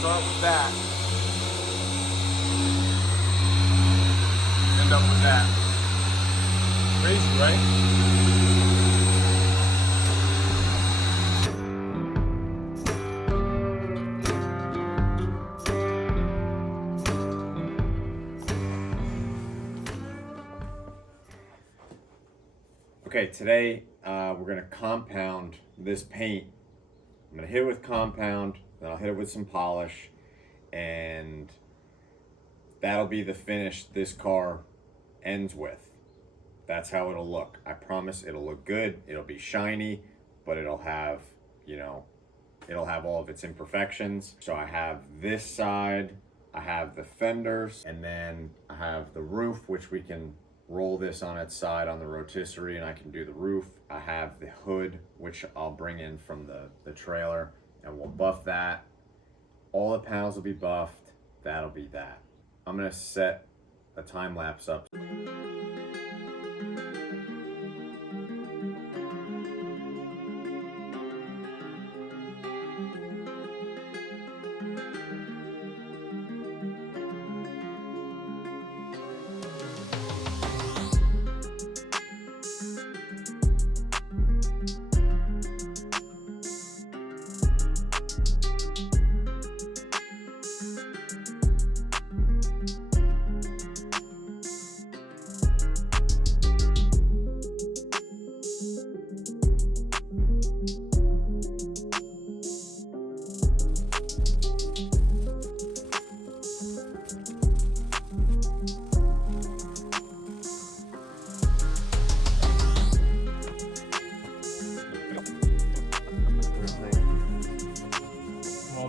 start with that. End up with that. Crazy, right? Okay, today we're gonna compound this paint. I'm gonna hit it with compound, then I'll hit it with some polish, and that'll be the finish this car ends with. That's how it'll look. I promise it'll look good, it'll be shiny, but it'll have, it'll have all of its imperfections. So I have this side, I have the fenders, and then I have the roof, which we can roll this on its side on the rotisserie and I can do the roof. I have the hood, which I'll bring in from the trailer, and we'll buff that. All the panels will be buffed. That'll be that. I'm gonna set a time lapse up.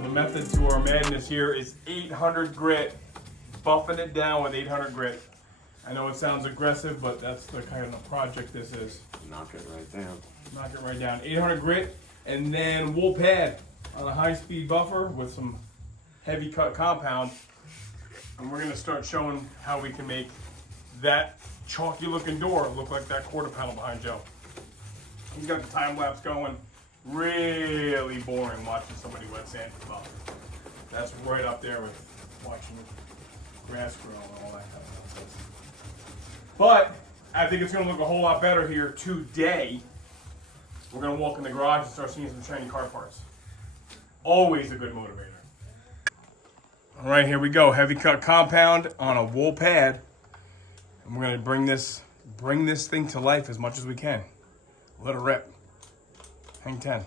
The method to our madness here is 800 grit, buffing it down with 800 grit. I know it sounds aggressive, but that's the kind of project this is. Knock it right down. Knock it right down. 800 grit, and then wool pad on a high-speed buffer with some heavy cut compound. And we're gonna start showing how we can make that chalky looking door look like that quarter panel behind Joe. He's got the time lapse going. Really boring watching somebody wet sand the buffer. That's right up there with watching grass grow and all that kind of nonsense. But I think it's gonna look a whole lot better here today. We're gonna walk in the garage and start seeing some shiny car parts. Always a good motivator. All right, here we go. Heavy cut compound on a wool pad. And we're gonna bring this thing to life as much as we can. Let it rip. Hang 10.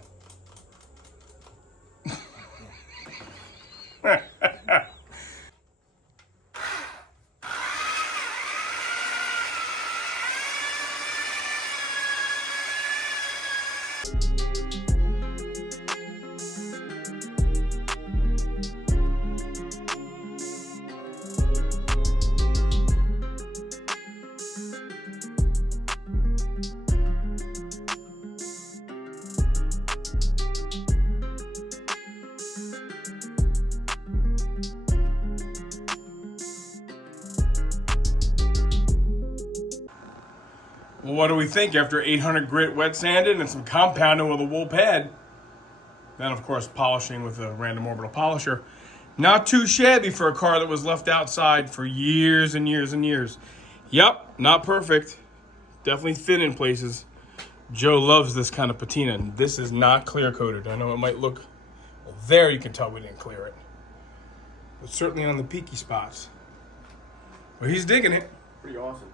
Well, what do we think after 800 grit wet sanded and some compounding with a wool pad? Then, of course, polishing with a random orbital polisher. Not too shabby for a car that was left outside for years and years and years. Yep, not perfect. Definitely thin in places. Joe loves this kind of patina, and this is not clear coated. I know it might look, well, there you can tell we didn't clear it. But certainly on the peaky spots. But he's digging it. Pretty awesome.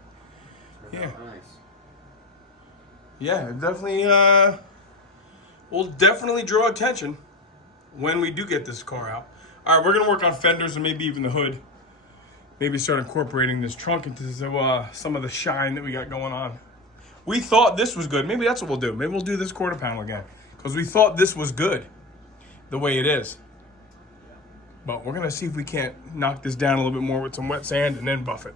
Yeah. Nice. Yeah, it definitely will definitely draw attention when we do get this car out. All right, we're gonna work on fenders and maybe even the hood. Maybe start incorporating this trunk into some of the shine that we got going on. We thought this was good. Maybe that's what we'll do. Maybe we'll do this quarter panel again because we thought this was good the way it is. But we're gonna see if we can't knock this down a little bit more with some wet sand and then buff it.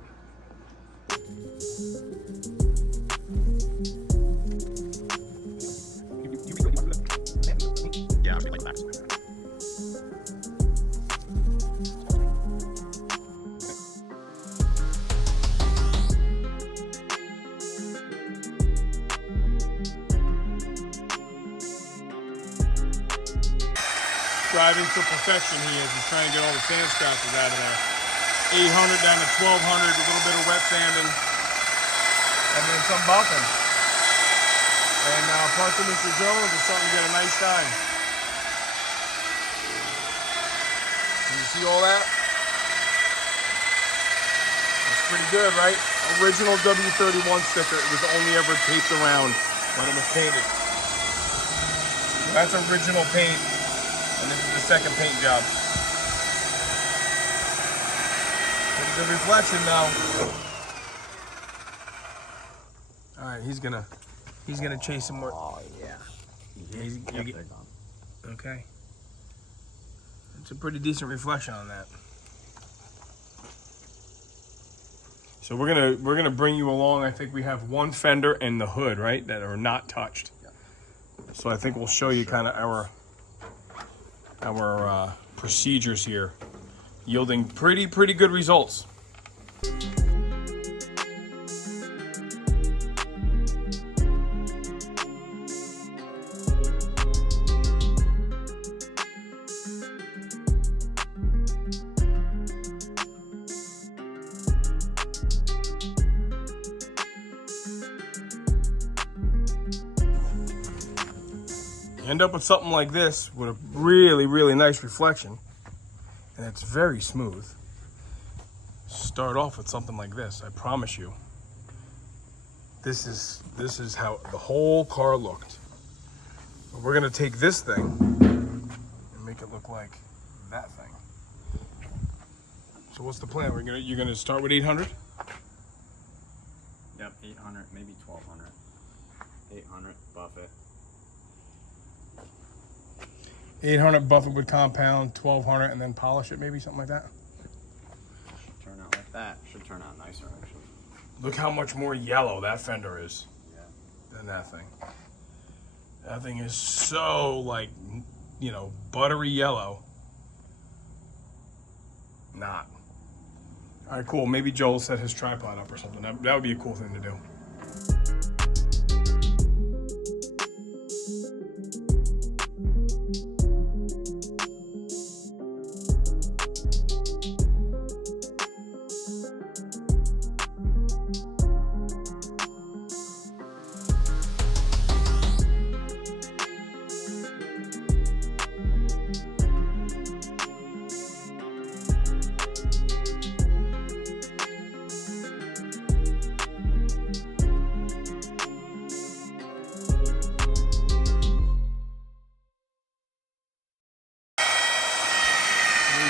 driving to perfection he is. He's trying to get all the sand scratches out of there. 800 down to 1200, a little bit of wet sanding, and then some buffing. And parts of Mr. Jones is starting to get a nice shine. Can you see all that? That's pretty good, right? Original W-31 sticker. It was only ever taped around when it was painted. That's original paint, and this is the second paint job. Pretty good reflection now. All right, he's gonna chase some more. Oh yeah. Okay. It's a pretty decent reflection on that. So we're gonna bring you along. I think we have one fender and the hood, right, that are not touched. So I think we'll show you kind of our procedures here, yielding pretty good results. End up with something like this with a really nice reflection, and it's very smooth. Start off with something like this. I promise you, this is how the whole car looked. But we're gonna take this thing and make it look like that thing. So what's the plan? You're gonna start with 800? Yep, 800, maybe 1200. 800, buff it. 800 buff it with compound, 1200, and then polish it, maybe something like that. Should turn out like that. Should turn out nicer, actually. Look how much more yellow that fender is Yeah. than that thing. That thing is so, like, you know, buttery yellow. Not. All right, cool. Maybe Joel set his tripod up or something. That would be a cool thing to do.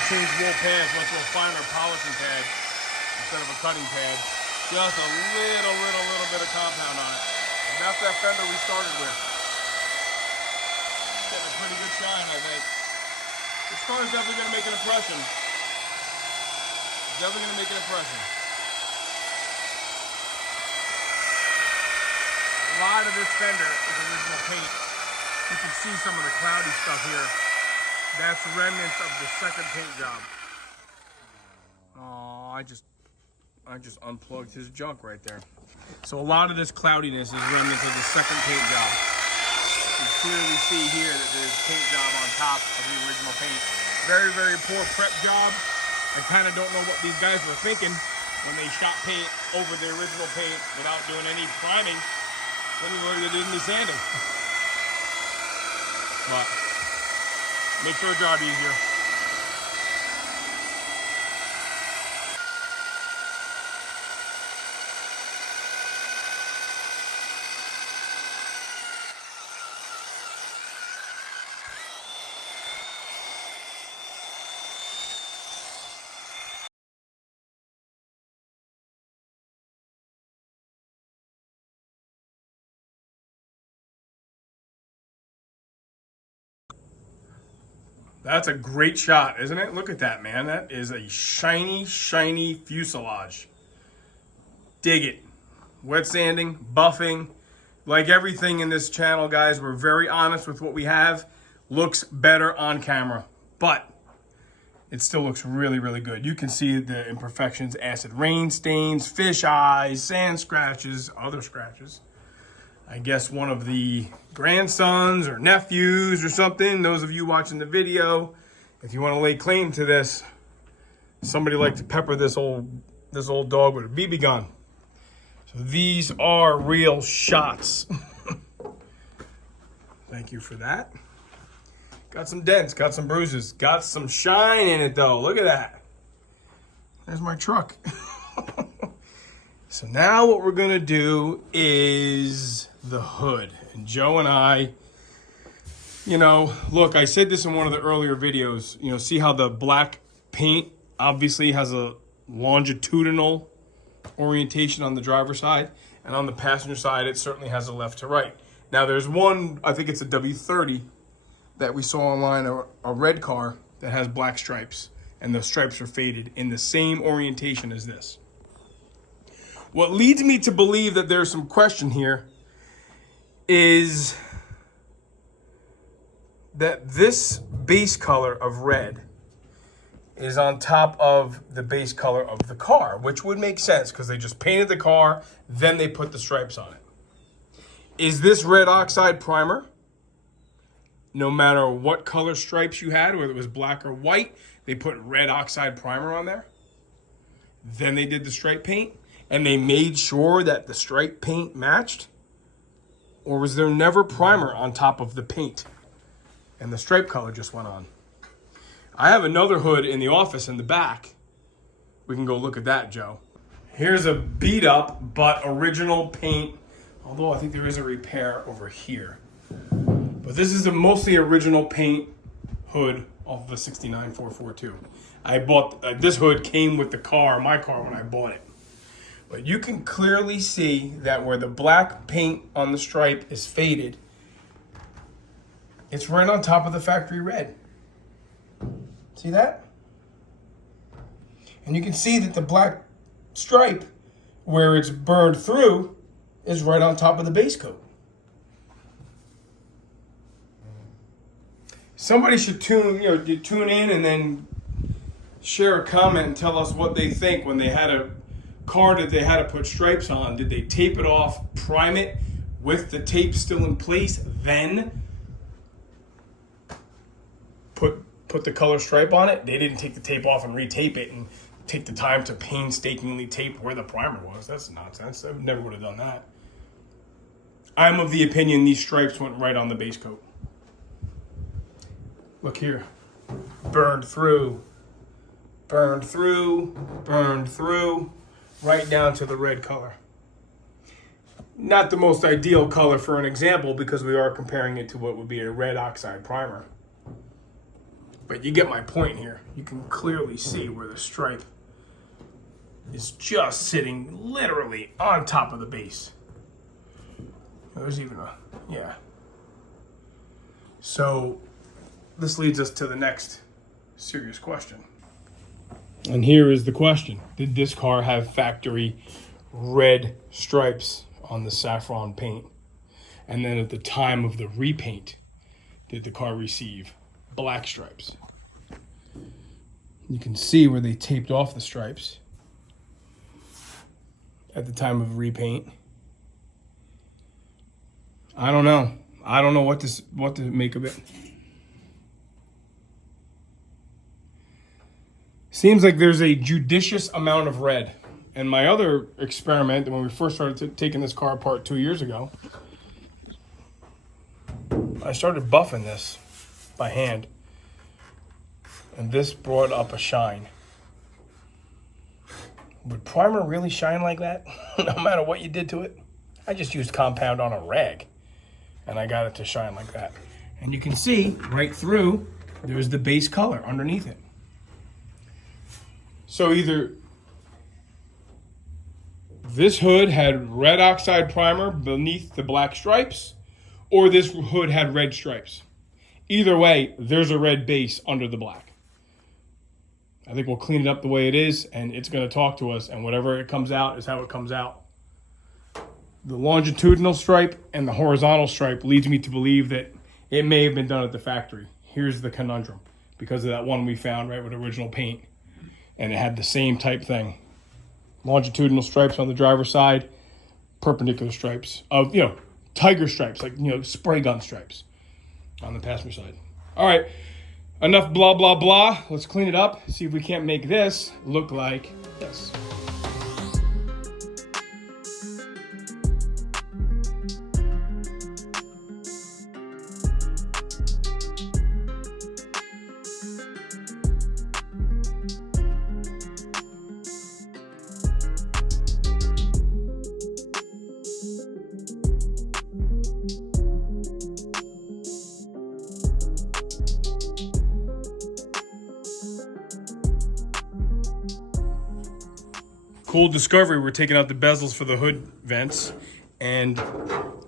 Change wool pads, went to a finer polishing pad instead of a cutting pad. Just a little bit of compound on it. And that's that fender we started with. Getting a pretty good shine, I think. This car is definitely going to make an impression. Definitely going to make an impression. A lot of this fender is original paint. You can see some of the cloudy stuff here. That's remnants of the second paint job. Oh, I just unplugged his junk right there. So a lot of this cloudiness is remnants of the second paint job. You clearly see here that there's paint job on top of the original paint. Very poor prep job. I kind of don't know what these guys were thinking when they shot paint over the original paint without doing any priming. They didn't any sanding. But makes our job easier. That's a great shot, isn't it? Look at that, man. That is a shiny fuselage. Dig it. Wet sanding, buffing. Like everything in this channel, guys, we're very honest with what we have. Looks better on camera, but it still looks really good. You can see the imperfections, acid rain stains, fish eyes, sand scratches, other scratches. I guess one of the grandsons or nephews or something, those of you watching the video, if you want to lay claim to this, somebody like to pepper this old dog with a BB gun. So these are real shots. Thank you for that. Got some dents, got some bruises, got some shine in it though. Look at that. There's my truck. So now what we're gonna do is the hood. And Joe and I, you know, look, I said this in one of the earlier videos, you know, see how the black paint obviously has a longitudinal orientation on the driver's side, and on the passenger side it certainly has a left to right. Now there's one, I think it's a W-30 that we saw online, a red car that has black stripes, and the stripes are faded in the same orientation as this. What leads me to believe that there's some question here is that this base color of red is on top of the base color of the car, which would make sense because they just painted the car, then they put the stripes on it. Is this red oxide primer? No matter what color stripes you had, whether it was black or white, they put red oxide primer on there. Then they did the stripe paint, and they made sure that the stripe paint matched? Or was there never primer on top of the paint and the stripe color just went on? I have another hood in the office in the back. We can go look at that, Joe. Here's a beat up but original paint, although I think there is a repair over here. But this is a mostly original paint hood off of a 69 442. I bought, this hood came with the car, my car, when I bought it. But you can clearly see that where the black paint on the stripe is faded, it's right on top of the factory red. See that? And you can see that the black stripe, where it's burned through, is right on top of the base coat. Somebody should tune in and then share a comment and tell us what they think when they had a car that they had to put stripes on. Did they tape it off, prime it with the tape still in place, then put the color stripe on it? They didn't take the tape off and retape it and take the time to painstakingly tape where the primer was. That's nonsense. I never would have done that. I'm of the opinion these stripes went right on the base coat. Look here. Burned through, burned through, burned through, right down to the red color. Not the most ideal color for an example because we are comparing it to what would be a red oxide primer. But you get my point here. You can clearly see where the stripe is just sitting literally on top of the base. There's even a, yeah. So this leads us to the next serious question. And here is the question. Did this car have factory red stripes on the saffron paint? And then at the time of the repaint, did the car receive black stripes? You can see where they taped off the stripes at the time of repaint. I don't know. I don't know what to make of it. Seems like there's a judicious amount of red. And my other experiment, when we first started taking this car apart 2 years ago, I started buffing this by hand. And this brought up a shine. Would primer really shine like that? No matter what you did to it? I just used compound on a rag. And I got it to shine like that. And you can see right through, there's the base color underneath it. So either this hood had red oxide primer beneath the black stripes, or this hood had red stripes. Either way, there's a red base under the black. I think we'll clean it up the way it is, and it's going to talk to us, and whatever it comes out is how it comes out. The longitudinal stripe and the horizontal stripe leads me to believe that it may have been done at the factory. Here's the conundrum. Because of that one we found right with original paint, and it had the same type thing. Longitudinal stripes on the driver's side, perpendicular stripes of, tiger stripes, like, spray gun stripes on the passenger side. All right. enough blah, blah, blah. Let's clean it up. See if we can't make this look like this. Cool discovery, we're taking out the bezels for the hood vents, and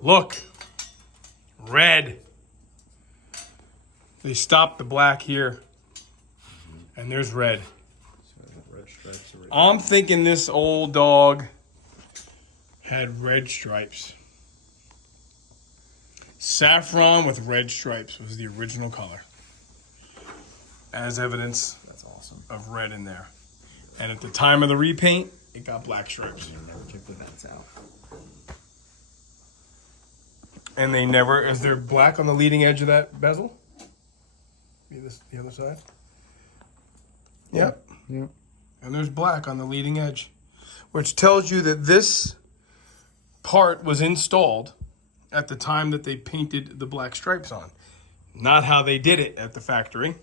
look, red. They stopped the black here, and there's red. I'm thinking this old dog had red stripes. Saffron with red stripes was the original color, as evidence That's awesome. of red in there. And at the time of the repaint, it got black stripes. You never check the vents out. And they never, is there black on the leading edge of that bezel? Be this the other side? Yep. Yep. And there's black on the leading edge, which tells you that this part was installed at the time that they painted the black stripes on. Not how they did it at the factory.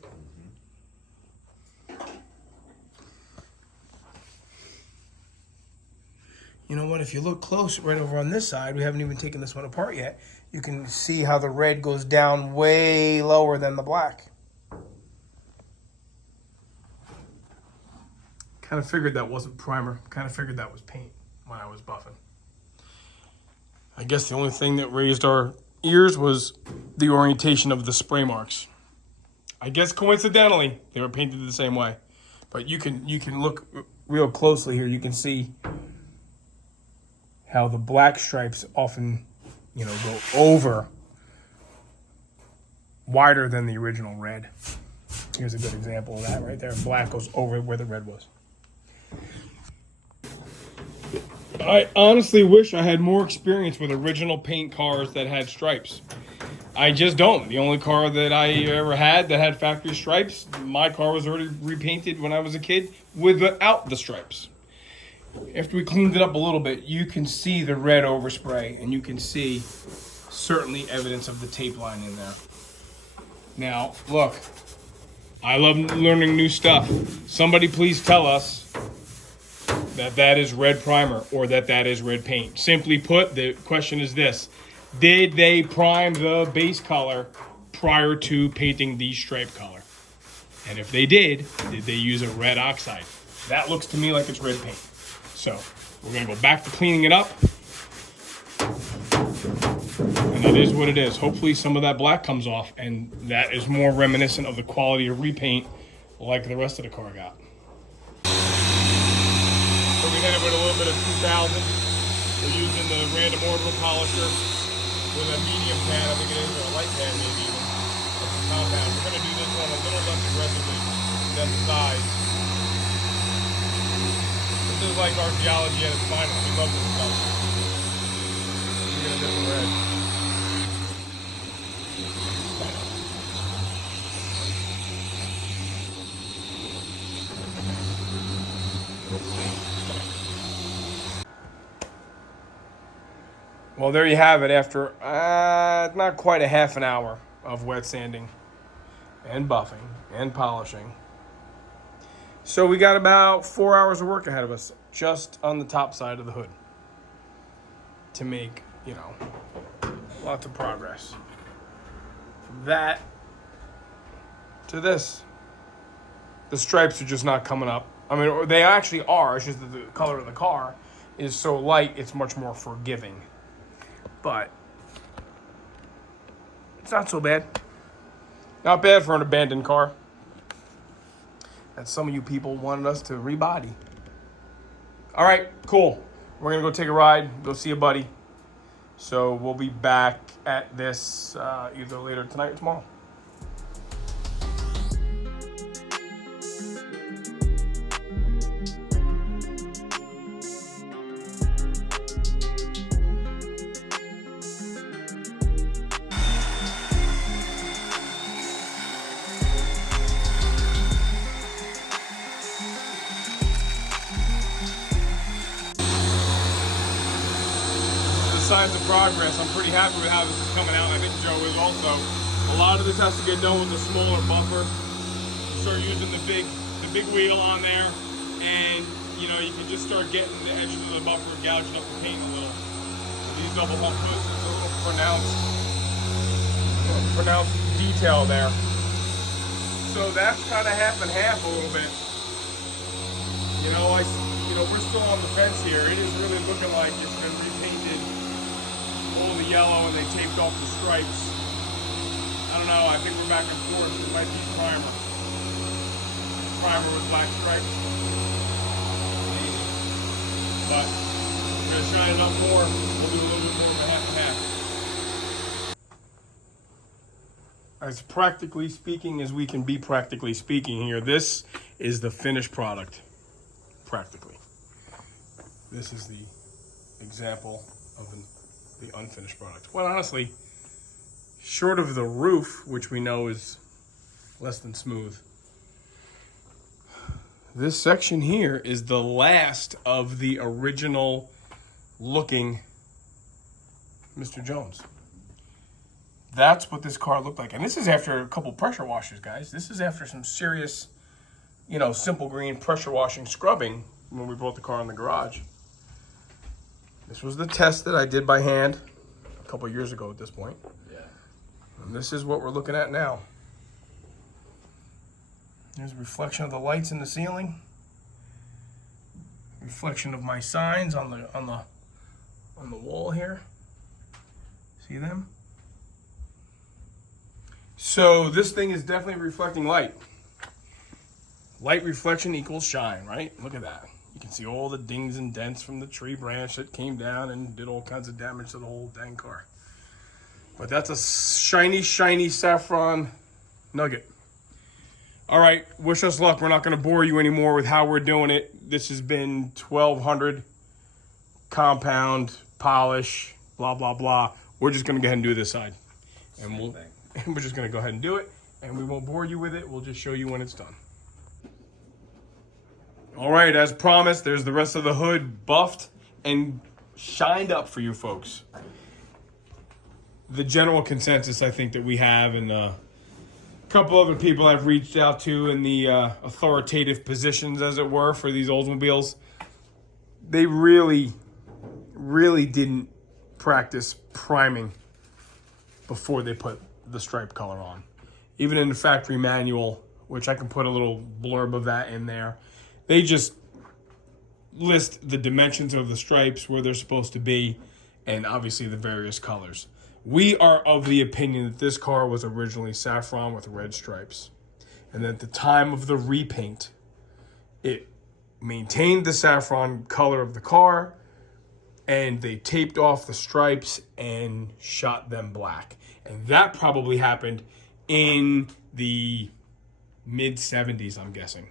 You know what, if you look close right over on this side, we haven't even taken this one apart yet, you can see how the red goes down way lower than the black. Kind of figured that wasn't primer. Kind of figured that was paint when I was buffing. I guess the only thing that raised our ears was the orientation of the spray marks. I guess coincidentally, they were painted the same way. But you can look real closely here. You can see how the black stripes often, you know, go over wider than the original red. Here's a good example of that right there. Black goes over where the red was. I honestly wish I had more experience with original paint cars that had stripes. I just don't. The only car that I ever had that had factory stripes, my car was already repainted when I was a kid without the stripes. After we cleaned it up a little bit, you can see the red overspray, and you can see certainly evidence of the tape line in there. Now, look, I love learning new stuff. Somebody please tell us that that is red primer or that that is red paint. Simply put, the question is this: did they prime the base color prior to painting the stripe color? And if they did they use a red oxide? That looks to me like it's red paint. So we're gonna go back to cleaning it up. And it is what it is. Hopefully some of that black comes off, and that is more reminiscent of the quality of repaint like the rest of the car got. So we hit it with a little bit of 2000. We're using the random orbital polisher with a medium pad, I think it is, or a light pad maybe even, of the compound. We're gonna do this one a little less aggressively than the size. This is like archaeology at its finest. We love this stuff. We're gonna get some red. Well, there you have it after not quite a half an hour of wet sanding and buffing and polishing. So we got about 4 hours of work ahead of us just on the top side of the hood to make, you know, lots of progress. From that to this. The stripes are just not coming up. I mean, they actually are. It's just that the color of the car is so light, it's much more forgiving. But it's not so bad. Not bad for an abandoned car that some of you people wanted us to rebody. All right, cool. We're gonna go take a ride, go see a buddy. So we'll be back at this either later tonight or tomorrow. signs of progress. I'm pretty happy with how this is coming out. I think Joe is also. A lot of this has to get done with the smaller buffer. You start using the big wheel on there, and you know, you can just start getting the edges of the buffer gouging up the paint a little. These double hump posts, it's a little pronounced detail there. So that's kind of half and half a little bit. You know, we're still on the fence here. It is really looking like it's been repainted all the yellow and they taped off the stripes. I don't know, I think we're back and forth. It might be primer. Primer with black stripes. Maybe. But we're gonna shine it up more. We'll do a little bit more of a half and half. As practically speaking as we can be practically speaking here, this is the finished product. Practically. This is the example of the unfinished product. Well, honestly, short of the roof, which we know is less than smooth, this section here is the last of the original looking Mr. Jones. That's what this car looked like. And this is after a couple pressure washers, guys. This is after some serious, you know, simple green pressure washing scrubbing when we brought the car in the garage. This was the test that I did by hand a couple years ago at this point. Yeah. And this is what we're looking at now. There's a reflection of the lights in the ceiling. Reflection of my signs on the wall here. See them? So this thing is definitely reflecting light. Light reflection equals shine, right? Look at that. You can see all the dings and dents from the tree branch that came down and did all kinds of damage to the whole dang car. But that's a shiny, shiny saffron nugget. All right, wish us luck. We're not going to bore you anymore with how we're doing it. This has been 1200 compound, polish, blah, blah, blah. We're just going to go ahead and do this side. And we're just going to go ahead and do it. And we won't bore you with it. We'll just show you when it's done. All right, as promised, there's the rest of the hood buffed and shined up for you folks. The general consensus I think that we have, and a couple other people I've reached out to in the authoritative positions, as it were, for these Oldsmobiles, they really didn't practice priming before they put the stripe color on. Even in the factory manual, which I can put a little blurb of that in there, they just list the dimensions of the stripes, where they're supposed to be, and obviously the various colors. We are of the opinion that this car was originally saffron with red stripes. And at the time of the repaint, it maintained the saffron color of the car, and they taped off the stripes and shot them black. And that probably happened in the mid-70s, I'm guessing.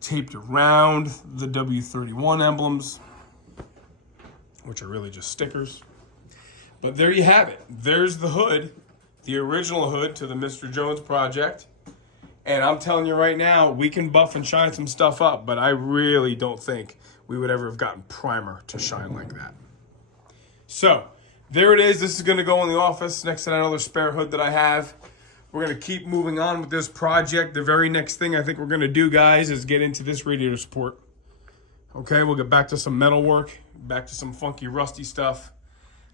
Taped around the W-31 emblems, which are really just stickers. But there you have it. There's the hood, the original hood to the Mr. Jones project. And I'm telling you right now, we can buff and shine some stuff up, but I really don't think we would ever have gotten primer to shine like that. So there it is. This is going to go in the office next to that other spare hood that I have. We're going to keep moving on with this project. The very next thing I think we're going to do, guys, is get into this radiator support. Okay, we'll get back to some metal work, back to some funky, rusty stuff.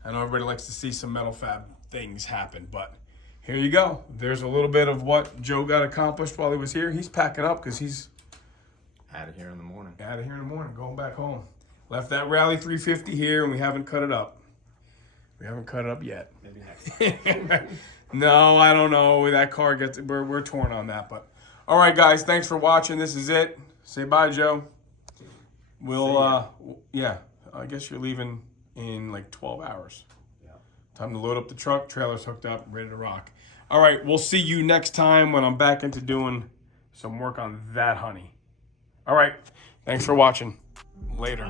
I know everybody likes to see some metal fab things happen, but here you go. There's a little bit of what Joe got accomplished while he was here. He's packing up because he's out of here in the morning. Out of here in the morning, going back home. Left that Rally 350 here, and we haven't cut it up. We haven't cut it up yet. Maybe next time. No, I don't know. That car gets, we're torn on that. But all right, guys, thanks for watching. This is it. Say bye, Joe. We'll, yeah, I guess you're leaving in like 12 hours. Yeah. Time to load up the truck. Trailer's hooked up, ready to rock. All right, we'll see you next time when I'm back into doing some work on that honey. All right, thanks for watching. Later.